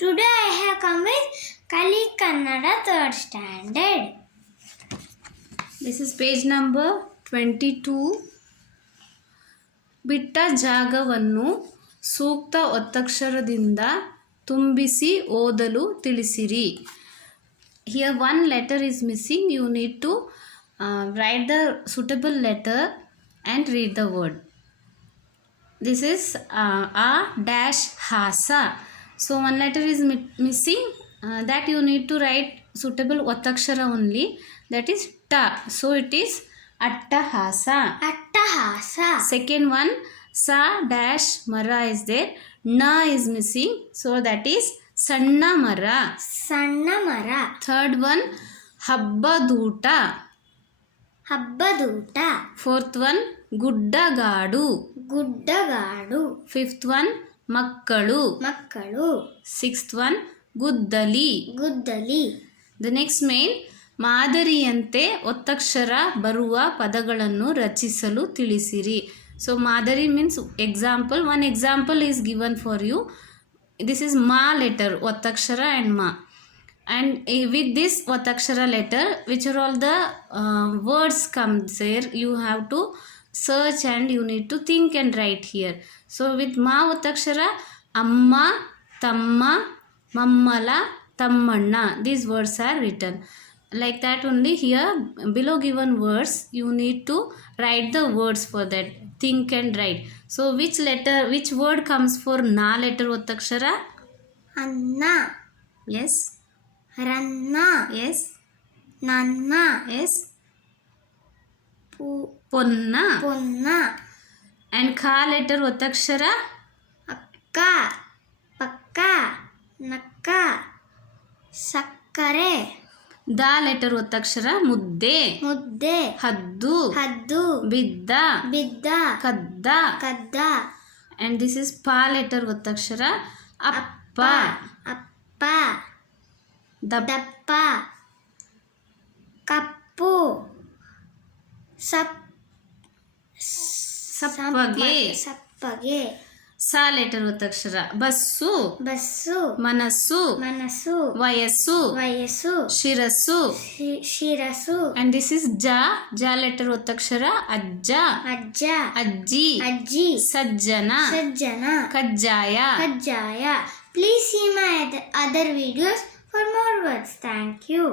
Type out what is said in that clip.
Today I have come with Kali Kannada 3rd standard. This is page number 22. ಬಿಟ್ಟ ಜಾಗವನ್ನು ಸೂಕ್ತ ಒತ್ತಕ್ಷರದಿಂದ ತುಂಬಿಸಿ ಓದಲು ತಿಳಿಸಿರಿ. Here one letter is missing. You need to write the suitable letter and read the word. This is a dash hasa. So one letter is missing. That you need to write suitable ottakshara only. That is ta. So it is attahasa. Attahasa. Second one, sa dash mara is there. Na is missing. So that is sanna mara. Sanna mara. Third one, habbaduta. Habbaduta. Fourth one, guddagaadu. Guddagaadu. Fifth one, makkalu. Makkalu. Sixth one, guddali. Guddali. The next main, ಮಾದರಿಯಂತೆ ಒತ್ತಕ್ಷರ ಬರುವ ಪದಗಳನ್ನು ರಚಿಸಲು ತಿಳಿಸಿರಿ. So ಮಾದರಿ means example. One example is given for you. This is ma letter, ಒತ್ತಕ್ಷರ and ma. And with this ಒತ್ತಕ್ಷರ letter, which are all the words comes there, you have to search and you need to think and write here. So with ma ಒತ್ತಕ್ಷರ, ಅಮ್ಮ, ತಮ್ಮ, ಮಮ್ಮಲ, Thammanna, these words are written. Like that only here below given words you need to write the words for that. Think and write. So which word comes for na letter ಒತ್ತಕ್ಷರ? Anna. Yes. Ranna. Yes. Nanna. Yes. Ponna. Ponna. And ka letter ಒತ್ತಕ್ಷರ? Akka. Pakka. Nakka. Sakkare. Da letter ಒತ್ತಕ್ಷರ? ಮುದ್ದೆ. ಮುದ್ದೆ. ಹದ್ದು. ಹದ್ದು. ಬಿದ್ದ. ಬಿದ್ದ. ಕದ್ದ. ಕದ್ದ. And this is pa letter ಒತ್ತಕ್ಷರ? ಅಪ್ಪ. ಅಪ್ಪ. ದಪ್ಪ. ಕಪ್ಪು. ಸಪ್ಪಗೆ. ಸಪ್ಪಗೆ. sa letter ಒತ್ತಕ್ಷರ? ಬಸ್ಸು. ಬಸ್ಸು. ಮನಸ್ಸು. ಮನಸ್ಸು. ವಯಸ್ಸು. ವಯಸ್ಸು. ಶಿರಸ್ಸು. ಶಿರಸ್ಸು. and this is ja letter ಒತ್ತಕ್ಷರ? ಅಜ್ಜ. ಅಜ್ಜ. ಅಜ್ಜಿ. ಅಜ್ಜಿ. ಸಜ್ಜನ. ಸಜ್ಜನ. ಕಜ್ಜಾಯ. ಕಜ್ಜಾಯ. Please see my other videos for more words. Thank you.